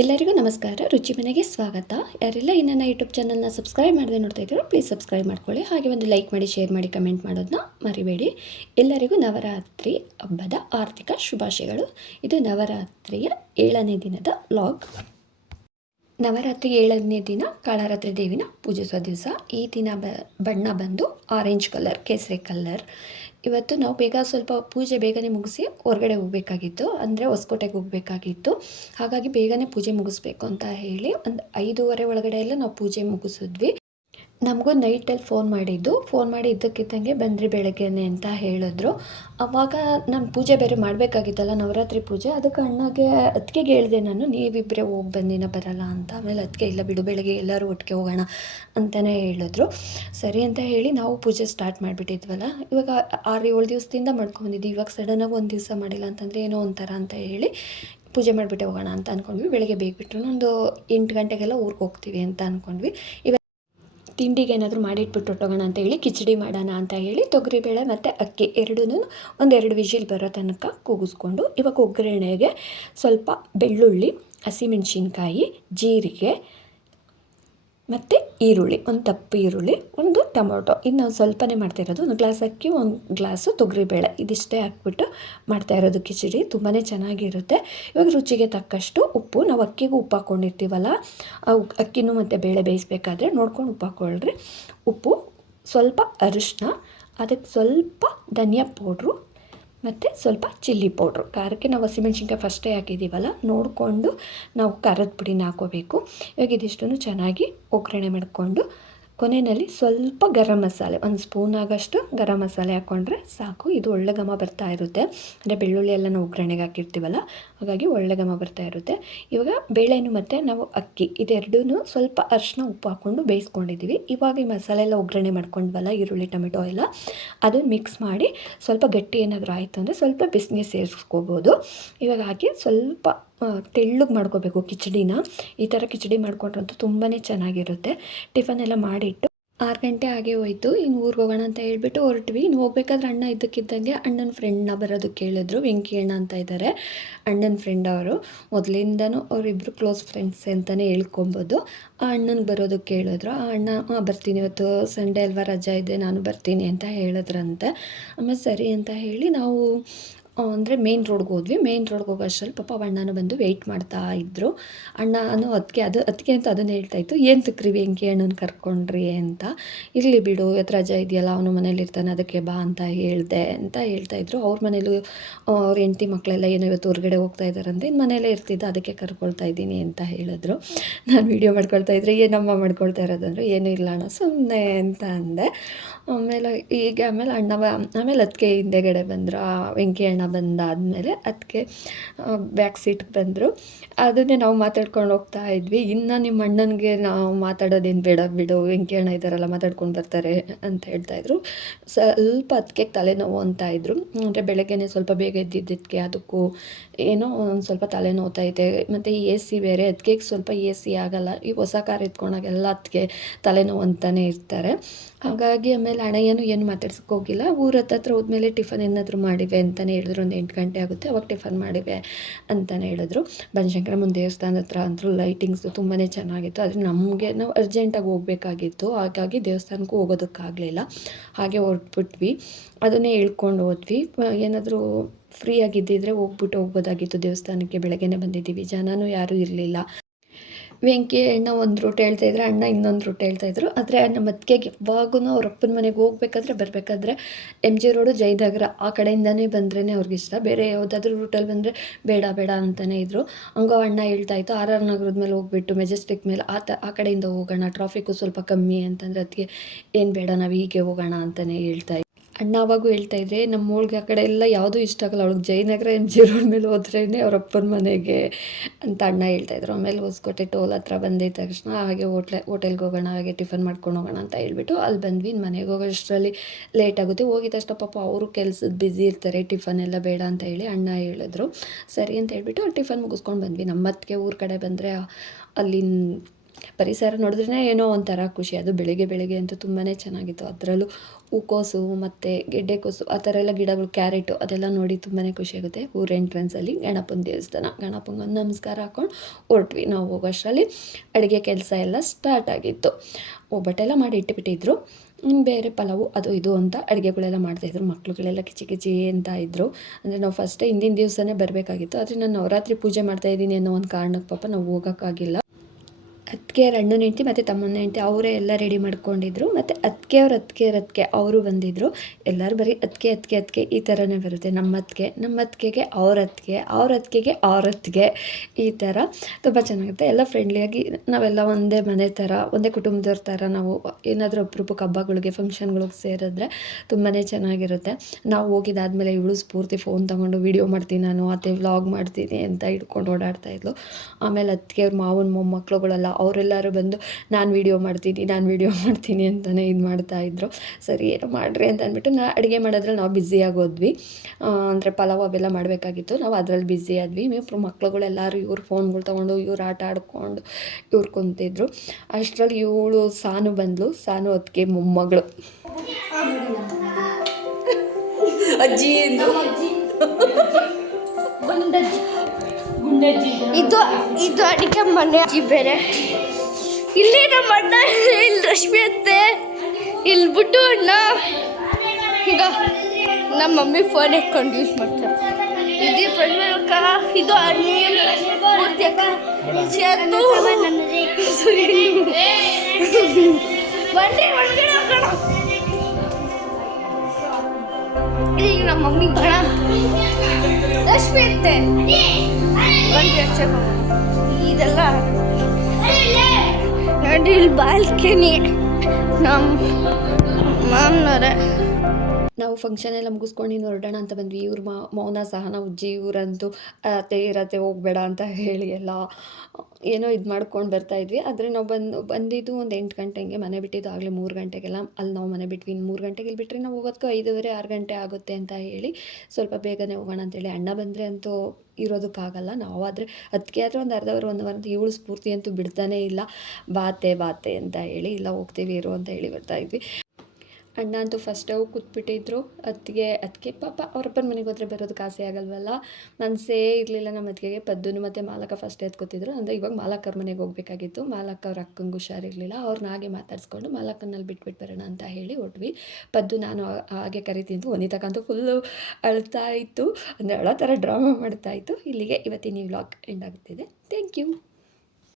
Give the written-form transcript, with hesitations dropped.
ಎಲ್ಲರಿಗೂ ನಮಸ್ಕಾರ. ರುಚಿ ಮನೆಗೆ ಸ್ವಾಗತ. ಯಾರೆಲ್ಲ ಈ ನನ್ನ ಯೂಟ್ಯೂಬ್ ಚಾನಲ್ನ ಸಬ್ಸ್ಕ್ರೈಬ್ ಮಾಡದೆ ನೋಡ್ತಾ ಇದ್ದೀರೋ ಪ್ಲೀಸ್ ಸಬ್ಸ್ಕ್ರೈಬ್ ಮಾಡ್ಕೊಳ್ಳಿ. ಹಾಗೆ ಒಂದು ಲೈಕ್ ಮಾಡಿ, ಶೇರ್ ಮಾಡಿ, ಕಮೆಂಟ್ ಮಾಡೋದನ್ನ ಮರಿಬೇಡಿ. ಎಲ್ಲರಿಗೂ ನವರಾತ್ರಿ ಹಬ್ಬದ ಆರ್ಥಿಕ ಶುಭಾಶಯಗಳು. ಇದು ನವರಾತ್ರಿಯ 7ನೇ ದಿನದ ವ್ಲಾಗ್. ನವರಾತ್ರಿ 7ನೇ ದಿನ ಕಾಳರಾತ್ರಿ ದೇವಿನ ಪೂಜಿಸೋ ದಿವಸ. ಈ ದಿನ ಬಣ್ಣ ಬಂದು ಆರೆಂಜ್ ಕಲರ್, ಕೇಸರಿ ಕಲರ್. ಇವತ್ತು ನಾವು ಸ್ವಲ್ಪ ಪೂಜೆ ಬೇಗನೆ ಮುಗಿಸಿ ಹೊರಗಡೆ ಹೋಗಬೇಕಾಗಿತ್ತು, ಅಂದರೆ ಹೊಸಕೋಟೆಗೆ ಹೋಗಬೇಕಾಗಿತ್ತು. ಹಾಗಾಗಿ ಬೇಗನೆ ಪೂಜೆ ಮುಗಿಸ್ಬೇಕು ಅಂತ ಹೇಳಿ ಒಂದು 5:30 ಒಳಗಡೆ ಎಲ್ಲ ನಾವು ಪೂಜೆ ಮುಗಿಸಿದ್ವಿ. ನಮಗೂ ನೈಟಲ್ಲಿ ಫೋನ್ ಮಾಡಿ ಇದ್ದಕ್ಕಿದ್ದಂಗೆ ಬಂದ್ರಿ ಬೆಳಗ್ಗೆನೆ ಅಂತ ಹೇಳಿದ್ರು. ಆವಾಗ ನಾನು ಪೂಜೆ ಬೇರೆ ಮಾಡಬೇಕಾಗಿತ್ತಲ್ಲ, ನವರಾತ್ರಿ ಪೂಜೆ. ಅದಕ್ಕೆ ಅತ್ತಿಗೆಗೆ ಹೇಳಿದೆ ನಾನು, ನೀವಿಬ್ಬರೇ ಹೋಗಿ ಬಂದಿನ ಬರಲ್ಲ ಅಂತ. ಆಮೇಲೆ ಅದಕ್ಕೆ ಇಲ್ಲ ಬಿಡು, ಬೆಳಗ್ಗೆ ಎಲ್ಲರೂ ಒಟ್ಟಿಗೆ ಹೋಗೋಣ ಅಂತಲೇ ಹೇಳಿದ್ರು. ಸರಿ ಅಂತ ಹೇಳಿ ನಾವು ಪೂಜೆ ಸ್ಟಾರ್ಟ್ ಮಾಡಿಬಿಟ್ಟಿದ್ವಲ್ಲ. ಇವಾಗ 6-7 ದಿವಸದಿಂದ ಮಾಡ್ಕೊಂಡ್ಬಂದಿದ್ವಿ. ಇವಾಗ ಸಡನ್ನಾಗಿ ಒಂದು ದಿವಸ ಮಾಡಿಲ್ಲ ಅಂತಂದರೆ ಏನೋ ಒಂಥರ ಅಂತ ಹೇಳಿ ಪೂಜೆ ಮಾಡಿಬಿಟ್ಟೆ ಹೋಗೋಣ ಅಂತ ಅಂದ್ಕೊಂಡ್ವಿ. ಬೆಳಗ್ಗೆ ಬೇಗ ಬಿಟ್ಟರು ಒಂದು 8 ಗಂಟೆಗೆಲ್ಲ ಊರಿಗೆ ಹೋಗ್ತೀವಿ ಅಂತ ಅಂದ್ಕೊಂಡ್ವಿ. ತಿಂಡಿಗೆ ಏನಾದರೂ ಮಾಡಿಟ್ಬಿಟ್ಟು ಹೊಟ್ಟೋಗೋಣ ಅಂತ ಹೇಳಿ ಕಿಚಡಿ ಮಾಡೋಣ ಅಂತ ಹೇಳಿ ತೊಗರಿಬೇಳೆ ಮತ್ತು ಅಕ್ಕಿ ಎರಡೂ 1-2 ವಿಜಿಲ್ ಬರೋ ತನಕ ಕೂಗಿಸ್ಕೊಂಡು, ಇವಾಗ ಒಗ್ಗರಣೆಗೆ ಸ್ವಲ್ಪ ಬೆಳ್ಳುಳ್ಳಿ, ಹಸಿಮೆಣಸಿನ್ಕಾಯಿ, ಜೀರಿಗೆ ಮತ್ತು ಈರುಳ್ಳಿ, ಒಂದು ದಪ್ಪ ಈರುಳ್ಳಿ, ಒಂದು ಟೊಮೊಟೊ, ಇನ್ನು ಸ್ವಲ್ಪನೇ ಮಾಡ್ತಾಯಿರೋದು. 1 ಗ್ಲಾಸ್ ಅಕ್ಕಿ, 1 ಗ್ಲಾಸು ತೊಗರಿಬೇಳೆ, ಇದಿಷ್ಟೇ ಹಾಕ್ಬಿಟ್ಟು ಮಾಡ್ತಾಯಿರೋದು ಕಿಚಡಿ. ತುಂಬಾ ಚೆನ್ನಾಗಿರುತ್ತೆ. ಇವಾಗ ರುಚಿಗೆ ತಕ್ಕಷ್ಟು ಉಪ್ಪು. ನಾವು ಅಕ್ಕಿಗೂ ಉಪ್ಪು ಹಾಕ್ಕೊಂಡಿರ್ತೀವಲ್ಲ, ಅಕ್ಕಿನೂ ಮತ್ತು ಬೇಳೆ ಬೇಯಿಸ್ಬೇಕಾದ್ರೆ ನೋಡ್ಕೊಂಡು ಉಪ್ಪು ಹಾಕ್ಕೊಳ್ರಿ. ಉಪ್ಪು, ಸ್ವಲ್ಪ ಅರಿಶಿನ, ಅದಕ್ಕೆ ಸ್ವಲ್ಪ ಧನಿಯಾ ಪೌಡ್ರು ಮತ್ತು ಸ್ವಲ್ಪ ಚಿಲ್ಲಿ ಪೌಡ್ರು. ಖಾರಕ್ಕೆ ನಾವು ಹಸಿಮೆಣ್ಸಿನ್ಕಾಯಿ ಫಸ್ಟೇ ಹಾಕಿದ್ದೀವಲ್ಲ, ನೋಡಿಕೊಂಡು ನಾವು ಖಾರದ ಪುಡಿನ ಹಾಕ್ಕೋಬೇಕು. ಇವಾಗ ಇದಿಷ್ಟನ್ನು ಚೆನ್ನಾಗಿ ಒಗ್ಗರಣೆ ಮಾಡಿಕೊಂಡು ಕೊನೆಯಲ್ಲಿ ಸ್ವಲ್ಪ ಗರಂ ಮಸಾಲೆ, 1 ಸ್ಪೂನ್ ಆಗೋಷ್ಟು ಗರಂ ಮಸಾಲೆ ಹಾಕ್ಕೊಂಡ್ರೆ ಸಾಕು. ಇದು ಒಳ್ಳೆ ಘಮ ಬರ್ತಾ ಇರುತ್ತೆ, ಅಂದರೆ ಬೆಳ್ಳುಳ್ಳಿ ಎಲ್ಲ ನಾವು ಒಗ್ಗರಣೆಗೆ ಹಾಕಿರ್ತೀವಲ್ಲ, ಹಾಗಾಗಿ ಒಳ್ಳೆ ಘಮ ಬರ್ತಾ ಇರುತ್ತೆ. ಇವಾಗ ಬೇಳೆನು ಮತ್ತು ನಾವು ಅಕ್ಕಿ ಇದೆರಡೂ ಸ್ವಲ್ಪ ಅರಿಶಿನ ಉಪ್ಪು ಹಾಕ್ಕೊಂಡು ಬೇಯಿಸ್ಕೊಂಡಿದ್ದೀವಿ. ಇವಾಗ ಈ ಮಸಾಲೆ ಎಲ್ಲ ಒಗ್ಗರಣೆ ಮಾಡ್ಕೊಂಡ್ವಲ್ಲ, ಈರುಳ್ಳಿ ಟೊಮೆಟೊ ಎಲ್ಲ, ಅದನ್ನು ಮಿಕ್ಸ್ ಮಾಡಿ ಸ್ವಲ್ಪ ಗಟ್ಟಿ ಏನಾದರೂ ಆಯಿತು ಅಂದರೆ ಸ್ವಲ್ಪ ಬಿಸಿನೀರು ಸೇರಿಸ್ಕೋಬೋದು. ಇವಾಗ ಹಾಕಿ ಸ್ವಲ್ಪ ತೆಳ್ಳಗೆ ಮಾಡ್ಕೋಬೇಕು ಕಿಚಡಿನ. ಈ ಥರ ಕಿಚಡಿ ಮಾಡ್ಕೊಂಡ್ರಂತೂ ತುಂಬಾ ಚೆನ್ನಾಗಿರುತ್ತೆ. ಟಿಫನ್ ಎಲ್ಲ ಮಾಡಿಟ್ಟು 6 ಗಂಟೆ ಆಗೇ ಹೋಯಿತು. ಇನ್ನು ಊರಿಗೆ ಹೋಗೋಣ ಅಂತ ಹೇಳ್ಬಿಟ್ಟು ಹೊರಟ್ವಿ. ಇನ್ನು ಹೋಗ್ಬೇಕಾದ್ರೆ ಅಣ್ಣ ಇದ್ದಕ್ಕಿದ್ದಂಗೆ ಅಣ್ಣನ ಫ್ರೆಂಡ್ನ ಬರೋದಕ್ಕೆ ಹೇಳಿದ್ರು. ವೆಂಕಿ ಅಣ್ಣ ಅಂತ ಇದ್ದಾರೆ, ಅಣ್ಣನ ಫ್ರೆಂಡ್ ಅವರು. ಮೊದಲಿಂದನೂ ಅವರಿಬ್ಬರು ಕ್ಲೋಸ್ ಫ್ರೆಂಡ್ಸ್ ಅಂತಲೇ ಹೇಳ್ಕೊಬೋದು. ಆ ಅಣ್ಣನಿಗೆ ಬರೋದಕ್ಕೆ ಹೇಳಿದ್ರು. ಆ ಅಣ್ಣ ಬರ್ತೀನಿ, ಇವತ್ತು ಸಂಡೇ ಅಲ್ವಾ, ರಜಾ ಇದೆ, ನಾನು ಬರ್ತೀನಿ ಅಂತ ಹೇಳಿದ್ರಂತೆ. ಆಮೇಲೆ ಸರಿ ಅಂತ ಹೇಳಿ ನಾವು ಅಂದರೆ ಮೇನ್ ರೋಡ್ಗೆ ಹೋದ್ವಿ. ಮೇನ್ ರೋಡ್ಗೆ ಹೋಗೋ ಅಷ್ಟರಲ್ಲಿ ಪಾಪ ಅಣ್ಣನೂ ಬಂದು ವೆಯ್ಟ್ ಮಾಡ್ತಾ ಇದ್ದರು. ಅಣ್ಣನೂ ಅದಕ್ಕೆ ಅಂತ ಅದನ್ನು ಹೇಳ್ತಾಯಿತ್ತು, ಏನು ತಕ್ರಿ ವೆಂಕಿ ಅಣ್ಣನ ಕರ್ಕೊಂಡ್ರಿ ಅಂತ. ಇರಲಿ ಬಿಡು, ಇವತ್ತು ರಜಾ ಇದೆಯಲ್ಲ, ಅವನು ಮನೇಲಿ ಇರ್ತಾನೆ, ಅದಕ್ಕೆ ಬಾ ಅಂತ ಹೇಳಿದೆ ಅಂತ ಹೇಳ್ತಾಯಿದ್ರು. ಅವ್ರ ಮನೇಲೂ ಅವ್ರ ಹೆಂಡತಿ ಮಕ್ಕಳೆಲ್ಲ ಏನೋ ಇವತ್ತು ಹೊರಗಡೆ ಹೋಗ್ತಾ ಇದ್ದಾರಂತೆ, ಇನ್ನು ಮನೇಲೇ ಇರ್ತಿದ್ದ, ಅದಕ್ಕೆ ಕರ್ಕೊಳ್ತಾ ಇದ್ದೀನಿ ಅಂತ ಹೇಳಿದ್ರು. ನಾನು ವೀಡಿಯೋ ಮಾಡ್ಕೊಳ್ತಾ ಇದ್ದರೆ ಏನಮ್ಮ ಮಾಡ್ಕೊಳ್ತಾ ಇರೋದಂದ್ರೆ, ಏನೂ ಇಲ್ಲ ಅಣ್ಣ ಸುಮ್ಮನೆ ಅಂತ ಅಂದೆ. ಆಮೇಲೆ ಆಮೇಲೆ ಅದಕ್ಕೆ ಹಿಂದೆಗಡೆ ಬಂದರು. ವೆಂಕಿ ಅಣ್ಣ ಬಂದಾದಮೇಲೆ ಅದಕ್ಕೆ ಬ್ಯಾಕ್ ಸೀಟ್ಗೆ ಬಂದರು. ಅದನ್ನೇ ನಾವು ಮಾತಾಡ್ಕೊಂಡು ಹೋಗ್ತಾ ಇದ್ವಿ. ಇನ್ನು ನಿಮ್ಮ ಅಣ್ಣನಿಗೆ ನಾವು ಮಾತಾಡೋದೇನು ಬೇಡ ಬಿಡು, ವೆಂಕಿ ಅಣ್ಣ ಇದ್ದಾರಲ್ಲ ಮಾತಾಡ್ಕೊಂಡು ಬರ್ತಾರೆ ಅಂತ ಹೇಳ್ತಾಯಿದ್ರು. ಸ್ವಲ್ಪ ಅದಕ್ಕೆ ತಲೆನೋವು ಅಂತ ಇದ್ದರು. ಅಂದರೆ ಬೆಳಗ್ಗೆನೇ ಸ್ವಲ್ಪ ಬೇಗ ಎದ್ದಿದ್ದಕ್ಕೆ ಅದಕ್ಕೂ ಏನೋ ಒಂದು ಸ್ವಲ್ಪ ತಲೆನೋವ್ತೈತೆ. ಮತ್ತು ಎ ಸಿ ಬೇರೆ, ಅದಕ್ಕೆ ಸ್ವಲ್ಪ ಎ ಸಿ ಆಗೋಲ್ಲ. ಈ ಹೊಸ ಕಾರ್ ಎತ್ಕೊಂಡಾಗೆಲ್ಲ ಅದಕ್ಕೆ ತಲೆನೋವು ಅಂತಲೇ ಇರ್ತಾರೆ. ಹಾಗಾಗಿ ಆಮೇಲೆ ಅಣ್ಣಯ್ಯನೂ ಏನು ಮಾತಾಡ್ಸೋಕ್ಕೆ ಹೋಗಿಲ್ಲ. ಊರ ಹತ್ರ ಹೋದ್ಮೇಲೆ ಟಿಫನ್ ಏನಾದರೂ ಮಾಡಿವೆ ಅಂತಲೇ ಹೇಳಿದ್ರು. ಒಂದು 8 ಗಂಟೆ ಆಗುತ್ತೆ, ಅವಾಗ ಟಿಫನ್ ಮಾಡಿವೆ ಅಂತಲೇ ಹೇಳಿದ್ರು. ಬನಶಂಕರಮ್ಮನ ದೇವಸ್ಥಾನದ ಹತ್ರ ಅಂತೂ ಲೈಟಿಂಗ್ಸು ತುಂಬಾ ಚೆನ್ನಾಗಿತ್ತು. ಆದರೆ ನಾವು ಅರ್ಜೆಂಟಾಗಿ ಹೋಗಬೇಕಾಗಿತ್ತು, ಹಾಗಾಗಿ ದೇವಸ್ಥಾನಕ್ಕೂ ಹೋಗೋದಕ್ಕಾಗಲಿಲ್ಲ. ಹಾಗೆ ಹೊರಟ್ಬಿಟ್ವಿ. ಅದನ್ನೇ ಹೇಳ್ಕೊಂಡು ಹೋದ್ವಿ. ಏನಾದರೂ ಫ್ರೀ ಆಗಿದ್ದಿದ್ರೆ ಹೋಗ್ಬೋದಾಗಿತ್ತು ದೇವಸ್ಥಾನಕ್ಕೆ. ಬೆಳಗ್ಗೆನೇ ಬಂದಿದ್ದೀವಿ, ಜನನೂ ಯಾರೂ ಇರಲಿಲ್ಲ. ವೆಂಕಿ ಅಣ್ಣ ಒಂದು ರೂಟ್ ಹೇಳ್ತಾಯಿದ್ರು, ಅಣ್ಣ ಇನ್ನೊಂದು ರೂಟ್ ಹೇಳ್ತಾಯಿದ್ರು. ಆದರೆ ನಮ್ಮ ಅತ್ತಿಗೆಗೆ ಯಾವಾಗೂ ಅವ್ರ ಅಪ್ಪನ ಮನೆಗೆ ಬರಬೇಕಾದ್ರೆ ಎಮ್ ಜಿ ರೋಡು, ಜಯನಗರ ಆ ಕಡೆಯಿಂದನೇ ಬಂದ್ರೇ ಅವ್ರಿಗಿಷ್ಟ. ಬೇರೆ ಯಾವುದಾದ್ರೂ ರೂಟಲ್ಲಿ ಬಂದರೆ ಬೇಡ ಅಂತಲೇ ಇದ್ದರು. ಹಂಗೋ ಅಣ್ಣ ಹೇಳ್ತಾಯಿತ್ತು, ಆರ್ ಆರ್ ನಗರದ ಮೇಲೆ ಹೋಗ್ಬಿಟ್ಟು ಮೆಜೆಸ್ಟಿಕ್ ಮೇಲೆ ಆ ಕಡೆಯಿಂದ ಹೋಗೋಣ, ಟ್ರಾಫಿಕ್ಕು ಸ್ವಲ್ಪ ಕಮ್ಮಿ ಅಂತಂದರೆ ಅದಕ್ಕೆ ಏನು ಬೇಡ, ನಾವು ಹೀಗೆ ಹೋಗೋಣ ಅಂತಲೇ ಹೇಳ್ತಾಯಿದ್ರು. ಅಣ್ಣ ಅವಾಗೂ ಹೇಳ್ತಾಯಿದ್ರೆ, ನಮ್ಮೋಳಿಗೆ ಆ ಕಡೆ ಎಲ್ಲ ಯಾವುದೂ ಇಷ್ಟ ಆಗಲ್ಲ, ಅವಳಿಗೆ ಜಯನಗರ ಎಮ್ ಜಿ ರೋಡ್ ಮೇಲೆ ಹೋದ್ರೇ ಅವ್ರ ಅಪ್ಪನ ಮನೆಗೆ ಅಂತ ಅಣ್ಣ ಹೇಳ್ತಾಯಿದ್ರು. ಆಮೇಲೆ ಹೊಸಕೋಟೆ ಟೋಲ್ ಹತ್ರ ಬಂದಿದ್ದ ತಕ್ಷಣ ಹಾಗೆ ಹೋಟೆಲ್ಗೆ ಹೋಗೋಣ, ಹಾಗೆ ಟಿಫನ್ ಮಾಡ್ಕೊಂಡು ಹೋಗೋಣ ಅಂತ ಹೇಳ್ಬಿಟ್ಟು ಅಲ್ಲಿ ಬಂದ್ವಿ. ಮನೆಗೆ ಹೋಗೋಷ್ಟರಲ್ಲಿ ಲೇಟ್ ಆಗುತ್ತೆ. ಹೋಗಿದ ತಕ್ಷಣ ಪಾಪ ಅವರು ಕೆಲಸದ ಬ್ಯುಸಿ ಇರ್ತಾರೆ, ಟಿಫನ್ ಎಲ್ಲ ಬೇಡ ಅಂತ ಹೇಳಿ ಅಣ್ಣ ಹೇಳಿದ್ರು. ಸರಿ ಅಂತ ಹೇಳ್ಬಿಟ್ಟು ಟಿಫನ್ ಮುಗಿಸ್ಕೊಂಡು ಬಂದ್ವಿ. ನಮ್ಮ ಅತ್ತಿಗೆ ಊರ ಕಡೆ ಬಂದರೆ ಪರಿಸರ ನೋಡಿದ್ರೇ ಏನೋ ಒಂಥರ ಖುಷಿ. ಅದು ಬೆಳಿಗ್ಗೆ ಅಂತೂ ತುಂಬಾ ಚೆನ್ನಾಗಿತ್ತು. ಅದರಲ್ಲೂ ಹೂಕೋಸು ಮತ್ತು ಗೆಡ್ಡೆಕೋಸು ಆ ಥರ ಎಲ್ಲ ಗಿಡಗಳು, ಕ್ಯಾರೆಟು ಅದೆಲ್ಲ ನೋಡಿ ತುಂಬಾ ಖುಷಿಯಾಗುತ್ತೆ. ಊರ ಎಂಟ್ರೆನ್ಸಲ್ಲಿ ಗಣಪನ ದೇವಸ್ಥಾನ, ಗಣಪಂಗೊಂದು ನಮಸ್ಕಾರ ಹಾಕ್ಕೊಂಡು ಹೊರಟ್ವಿ. ನಾವು ಹೋಗೋ ಅಷ್ಟರಲ್ಲಿ ಅಡುಗೆ ಕೆಲಸ ಎಲ್ಲ ಸ್ಟಾರ್ಟ್ ಆಗಿತ್ತು. ಒಬ್ಬಟ್ಟೆಲ್ಲ ಮಾಡಿ ಇಟ್ಟುಬಿಟ್ಟಿದ್ರು. ಬೇರೆ ಪಲಾವು ಅದು ಇದು ಅಂತ ಅಡುಗೆಗಳೆಲ್ಲ ಮಾಡ್ತಾಯಿದ್ರು. ಮಕ್ಳುಗಳೆಲ್ಲ ಕಿಚಿ ಕಿಚಿ ಅಂತ ಇದ್ದರು. ಅಂದರೆ ನಾವು ಫಸ್ಟೇ ಹಿಂದಿನ ದಿವಸನೇ ಬರಬೇಕಾಗಿತ್ತು. ಆದರೆ ನಾನು ನವರಾತ್ರಿ ಪೂಜೆ ಮಾಡ್ತಾಯಿದ್ದೀನಿ ಅನ್ನೋ ಒಂದು ಕಾರಣಕ್ಕೆ ಪಾಪ ನಾವು ಹೋಗೋಕ್ಕಾಗಿಲ್ಲ. ಅತ್ತಿಗೆಯವ್ರ ಅಣ್ಣನ ಹೆಂಡ್ತಿ ಮತ್ತು ತಮ್ಮನ ಹೆಂಡ್ತಿ ಅವರೇ ಎಲ್ಲ ರೆಡಿ ಮಾಡ್ಕೊಂಡಿದ್ರು. ಮತ್ತು ಅತ್ತಿಗೆ ಅವರು ಬಂದಿದ್ದರು. ಎಲ್ಲರೂ ಬರೀ ಅತ್ತಿಗೆ ಈ ಥರನೇ ಬರುತ್ತೆ. ನಮ್ಮ ಅತ್ತಿಗೆಗೆ ಅವ್ರ ಅತ್ತಿಗೆ ಈ ಥರ ತುಂಬ ಚೆನ್ನಾಗಿರುತ್ತೆ. ಎಲ್ಲ ಫ್ರೆಂಡ್ಲಿಯಾಗಿ ನಾವೆಲ್ಲ ಒಂದೇ ಮನೆ ಥರ, ಒಂದೇ ಕುಟುಂಬದವ್ರ ಥರ ನಾವು ಏನಾದರೂ ಅಪರೂಪಕ್ಕೆ ಹಬ್ಬಗಳಿಗೆ ಫಂಕ್ಷನ್ಗಳಿಗೆ ಸೇರಿದ್ರೆ ತುಂಬಾ ಚೆನ್ನಾಗಿರುತ್ತೆ. ನಾವು ಹೋಗಿದ್ದಾದಮೇಲೆ ಇವಳು ಸ್ಫೂರ್ತಿ ಫೋನ್ ತೊಗೊಂಡು ವೀಡಿಯೋ ಮಾಡ್ತೀನಿ ನಾನು, ಅತ್ತೆ ವ್ಲಾಗ್ ಮಾಡ್ತೀನಿ ಅಂತ ಹಿಡ್ಕೊಂಡು ಓಡಾಡ್ತಾಯಿದ್ಲು. ಆಮೇಲೆ ಅತ್ತಿಗೆಯವ್ರ ಮಾವನ ಮೊಮ್ಮಕ್ಕಳುಗಳೆಲ್ಲ ಅವರೆಲ್ಲರೂ ಬಂದು ನಾನು ವೀಡಿಯೋ ಮಾಡ್ತೀನಿ ಅಂತಲೇ ಇದು ಮಾಡ್ತಾಯಿದ್ರು. ಸರಿ ಏನೋ ಮಾಡಿರಿ ಅಂತ ಅಂದ್ಬಿಟ್ಟು ಅಡುಗೆ ಮಾಡೋದ್ರಲ್ಲಿ ನಾವು ಬ್ಯುಸಿಯಾಗೋದ್ವಿ. ಅಂದರೆ ಪಲಾವ್ ಅವೆಲ್ಲ ಮಾಡಬೇಕಾಗಿತ್ತು. ನಾವು ಅದರಲ್ಲಿ ಬ್ಯುಸಿ ಆದ್ವಿ. ಇಬ್ಬರು ಮಕ್ಳುಗಳೆಲ್ಲರೂ ಇವ್ರ ಫೋನ್ಗಳು ತೊಗೊಂಡು ಇವ್ರು ಆಟ ಆಡ್ಕೊಂಡು ಇವ್ರು ಕುಂತಿದ್ರು. ಅಷ್ಟರಲ್ಲಿ ಇವಳು ಸಾನು ಬಂದಳು. ಸಾನು ಅತ್ತಿಗೆ ಮೊಮ್ಮಗಳು. ಅಜ್ಜಿ ಇದು ಅಡಿಕೆ ಮನೆ ಬೇರೆ. ಇಲ್ಲಿ ನಮ್ಮ ಅಣ್ಣ, ಇಲ್ಲಿ ರಶ್ಮಿ ಅತ್ತೆ, ಇಲ್ಲಿ ಬಿಟ್ಟು ಅಣ್ಣ ಈಗ ನಮ್ಮ ಮಮ್ಮಿ ಫೋನ್ ಇಟ್ಕೊಂಡು ಯೂಸ್ ಮಾಡ್ತಾರೆ. ಇದು ಪ್ರಜ್ವಲ್ಕ, ಇದು ಅನಿಲ್, ಪೂರ್ತಿ ಅಕ್ಕ, ಚೇತು, ಈಗ ನಮ್ಮ ಮಮ್ಮಿ ಗಣ ರಶ್ಮಿ ಅತ್ತೆ ಇದೆಲ್ಲ ನೋಡಿ. ಇಲ್ಲಿ ಬಾಲ್ಕನಿ ನಮ್ಮ ಮಾಮನವರೇ. ನಾವು ಫಂಕ್ಷನ್ ಎಲ್ಲ ಮುಗಿಸ್ಕೊಂಡು ಇನ್ನು ಹೊರಡೋಣ ಅಂತ ಬಂದ್ವಿ. ಇವ್ರ ಮೌನ ಸಹನ ಉಜ್ಜಿ ಇವರಂತೂ ಅತ್ತೆ ಹೋಗಬೇಡ ಅಂತ ಹೇಳಿ ಎಲ್ಲ ಏನೋ ಇದು ಮಾಡ್ಕೊಂಡು ಬರ್ತಾಯಿದ್ವಿ. ಆದರೆ ನಾವು ಬಂದಿದ್ದು ಒಂದು 8 ಗಂಟೆ ಹಂಗೆ, ಮನೆ ಬಿಟ್ಟಿದ್ದು ಆಗಲೇ 3 ಗಂಟೆಗೆಲ್ಲ. ಅಲ್ಲಿ ನಾವು ಮನೆ ಬಿಟ್ವಿ. ಇನ್ನು 3 ಗಂಟೆಗೆ ಇಲ್ಲಿ ಬಿಟ್ಟರೆ ನಾವು ಹೋಗೋದಕ್ಕೂ 5:30 6 ಗಂಟೆ ಆಗುತ್ತೆ ಅಂತ ಹೇಳಿ ಸ್ವಲ್ಪ ಬೇಗನೆ ಹೋಗೋಣ ಅಂತೇಳಿ. ಅಣ್ಣ ಬಂದರೆ ಅಂತೂ ಇರೋದಕ್ಕಾಗಲ್ಲ. ನಾವು ಆದರೆ ಅದಕ್ಕೆ ಆದರೆ ಒಂದು ಅರ್ಧ ಅವರ್ 1 ಅವರ್ ಅಂತ ಇವಳು ಸ್ಫೂರ್ತಿ ಅಂತೂ ಬಿಡ್ತಾನೇ ಇಲ್ಲ. ಬಾತೆ ಅಂತ ಹೇಳಿ ಇಲ್ಲ ಹೋಗ್ತೀವಿ ಇರು ಅಂತ ಹೇಳಿ ಬರ್ತಾಯಿದ್ವಿ. ಅಣ್ಣ ಅಂತೂ ಫಸ್ಟೇ ಹೋಗಿ ಕೂತ್ಬಿಟ್ಟಿದ್ರು. ಅದಕ್ಕೆ ಪಾಪ ಅವರಪ್ಪನ ಮನೆಗೆ ಹೋದರೆ ಬರೋದಕ್ಕೆ ಆಸೆ ಆಗಲ್ವಲ್ಲ. ಮನಸ್ಸೇ ಇರಲಿಲ್ಲ ನಮ್ಮ ಅತ್ತಿಗೆಗೆ. ಪದ್ದುನು ಮತ್ತು ಮಾಲಕ ಫಸ್ಟೇ ಎತ್ಕೋತಿದ್ರು. ಅಂದರೆ ಇವಾಗ ಮಾಲಕ್ಕವ್ರ ಮನೆಗೆ ಹೋಗಬೇಕಾಗಿತ್ತು. ಮಾಲಕ್ಕ ಅವ್ರ ಅಕ್ಕಂಗೆ ಹುಷಾರಿರಲಿಲ್ಲ. ಅವ್ರನ್ನ ಹಾಗೆ ಮಾತಾಡಿಸ್ಕೊಂಡು ಮಾಲಕ್ಕನಲ್ಲಿ ಬಿಟ್ಬಿಟ್ಟು ಬರೋಣ ಅಂತ ಹೇಳಿ ಹೊಟ್ವಿ. ಪದ್ದು ನಾನು ಹಾಗೆ ಕರಿತಿದ್ದು. ವನಿತಕ್ಕಂತೂ ಫುಲ್ಲು ಅಳ್ತಾ ಇತ್ತು. ಅಂದರೆ ಅಳೋ ಥರ ಡ್ರಾಮಾ ಮಾಡ್ತಾಯಿತ್ತು. ಇಲ್ಲಿಗೆ ಇವತ್ತಿನ ಈ ವ್ಲಾಗ್ ಎಂಡ್ ಆಗುತ್ತಿದೆ. Thank you.